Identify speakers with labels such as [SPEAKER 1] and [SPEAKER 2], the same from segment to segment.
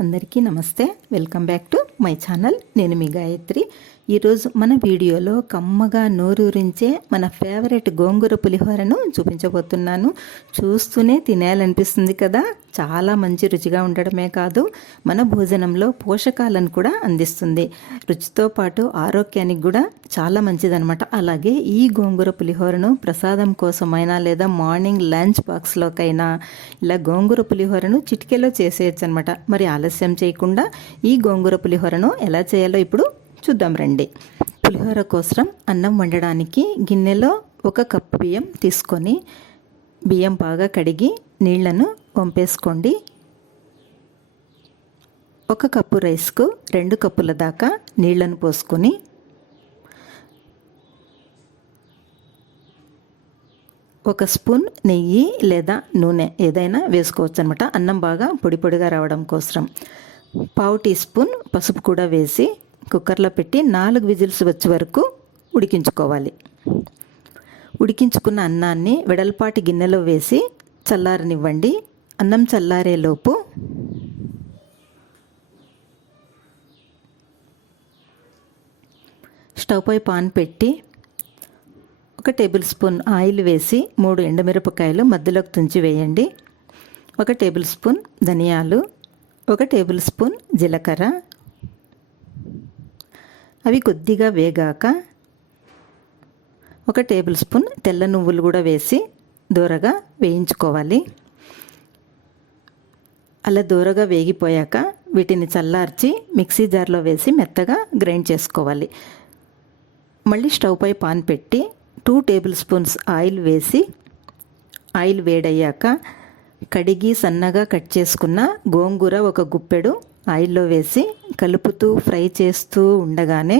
[SPEAKER 1] అందరికీ నమస్తే. Welcome back to my channel. నేను మీ గాయత్రి. ఈరోజు మన వీడియోలో కమ్మగా నోరూరించే మన ఫేవరెట్ గోంగూర పులిహోరను చూపించబోతున్నాను. చూస్తూనే తినేయాలనిపిస్తుంది కదా. చాలా మంచి రుచిగా ఉండడమే కాదు మన భోజనంలో పోషకాలను కూడా అందిస్తుంది. రుచితో పాటు ఆరోగ్యానికి కూడా చాలా మంచిదనమాట అలాగే ఈ గోంగూర పులిహోరను ప్రసాదం కోసమైనా లేదా మార్నింగ్ లంచ్ బాక్స్లోకైనా ఇలా గోంగూర పులిహోరను చిటికెలో చేసేయచ్చు అనమాట మరి ఆలస్యం చేయకుండా ఈ గోంగూర పులిహోరను ఎలా చేయాలో ఇప్పుడు చూద్దాం రండి. పులిహోర కోసం అన్నం వండడానికి గిన్నెలో ఒక కప్పు బియ్యం తీసుకొని బియ్యం బాగా కడిగి నీళ్ళను వంపేసుకోండి. ఒక కప్పు రైస్కు రెండు కప్పుల దాకా నీళ్ళను పోసుకొని ఒక స్పూన్ నెయ్యి లేదా నూనె ఏదైనా వేసుకోవచ్చు అనమాట అన్నం బాగా పొడి పొడిగా రావడం కోసం. పావు టీ స్పూన్ పసుపు కూడా వేసి కుక్కర్లో పెట్టి నాలుగు విజిల్స్ వచ్చే వరకు ఉడికించుకోవాలి. ఉడికించుకున్న అన్నాన్ని వెడల్పాటి గిన్నెలో వేసి చల్లారనివ్వండి. అన్నం చల్లారేలోపు స్టవ్ పై పాన్ పెట్టి ఒక టేబుల్ స్పూన్ ఆయిల్ వేసి మూడు ఎండుమిరపకాయలు మధ్యలోకి తుంచి వేయండి. ఒక టేబుల్ స్పూన్ ధనియాలు ఒక టేబుల్ స్పూన్ జీలకర్ర అవి కొద్దిగా వేగాక ఒక టేబుల్ స్పూన్ తెల్ల నువ్వులు కూడా వేసి దూరగా వేయించుకోవాలి. అలా దూరగా వేగిపోయాక వీటిని చల్లార్చి మిక్సీ జార్లో వేసి మెత్తగా గ్రైండ్ చేసుకోవాలి. మళ్ళీ స్టవ్ పై పాన్ పెట్టి టూ టేబుల్ స్పూన్స్ ఆయిల్ వేసి ఆయిల్ వేడయ్యాక కడిగి సన్నగా కట్ చేసుకున్న గోంగూర ఒక గుప్పెడు ఆయిల్లో వేసి కలుపుతూ ఫ్రై చేస్తూ ఉండగానే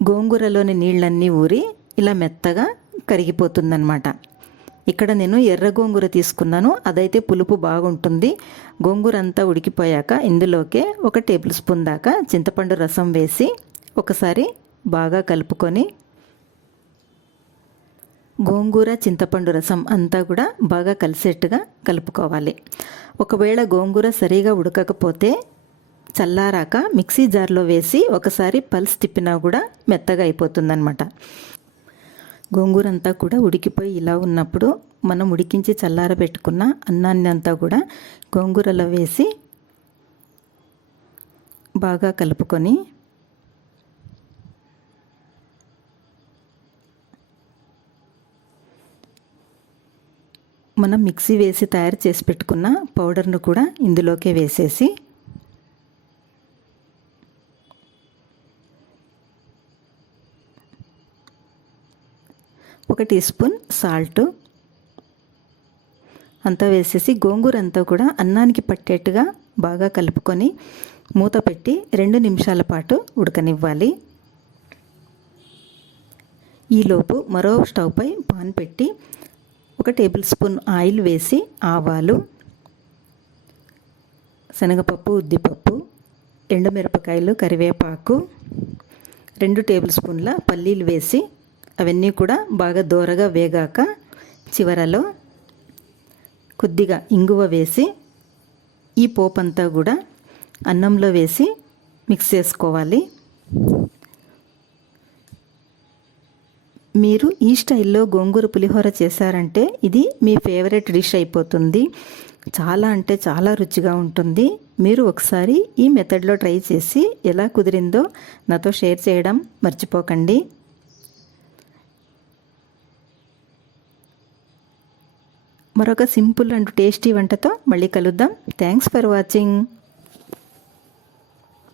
[SPEAKER 1] గోంగూరలోని నీళ్ళన్నీ ఊరి ఇలా మెత్తగా కరిగిపోతుందన్నమాట. ఇక్కడ నేను ఎర్ర గోంగూర తీసుకున్నాను. అదైతే పులుపు బాగుంటుంది. గోంగూర అంతా ఉడికిపోయాక ఇందులోకే ఒక టేబుల్ స్పూన్ దాకా చింతపండు రసం వేసి ఒకసారి బాగా కలుపుకొని గోంగూర చింతపండు రసం అంతా కూడా బాగా కలిసేట్టుగా కలుపుకోవాలి. ఒకవేళ గోంగూర సరిగా ఉడకకపోతే చల్లారాక మిక్సీ జార్లో వేసి ఒకసారి పల్స్ తిప్పినా కూడా మెత్తగా అయిపోతుందన్నమాట. గోంగూర అంతా కూడా ఉడికిపోయి ఇలా ఉన్నప్పుడు మనం ఉడికించి చల్లార పెట్టుకున్న అన్నాన్ని అంతా కూడా గోంగూరలో వేసి బాగా కలుపుకొని మనం మిక్సీ వేసి తయారు చేసి పెట్టుకున్న పౌడర్ను కూడా ఇందులోకే వేసేసి ఒక టీ స్పూన్ సాల్ట్. అంతా వేసేసి గోంగూర అంతా కూడా అన్నానికి పట్టేట్టుగా బాగా కలుపుకొని మూత పెట్టి రెండు నిమిషాల పాటు ఉడకనివ్వాలి. ఈలోపు మరో స్టవ్పై పాన్ పెట్టి ఒక టేబుల్ స్పూన్ ఆయిల్ వేసి ఆవాలు శనగపప్పు ఉద్దిపప్పు ఎండుమిరపకాయలు కరివేపాకు రెండు టేబుల్ స్పూన్ల పల్లీలు వేసి అవన్నీ కూడా బాగా దోరగా వేగాక చివరలో కొద్దిగా ఇంగువ వేసి ఈ పోపంతా కూడా అన్నంలో వేసి మిక్స్ చేసుకోవాలి. మీరు ఈ స్టైల్లో గోంగూర పులిహోర చేశారంటే ఇది మీ ఫేవరెట్ డిష్ అయిపోతుంది. చాలా అంటే చాలా రుచిగా ఉంటుంది. మీరు ఒకసారి ఈ మెథడ్లో ట్రై చేసి ఎలా కుదిరిందో నాతో షేర్ చేయడం మర్చిపోకండి. మరొక సింపుల్ అండ్ టేస్టీ వంటతో మళ్ళీ కలుద్దాం. Thanks for watching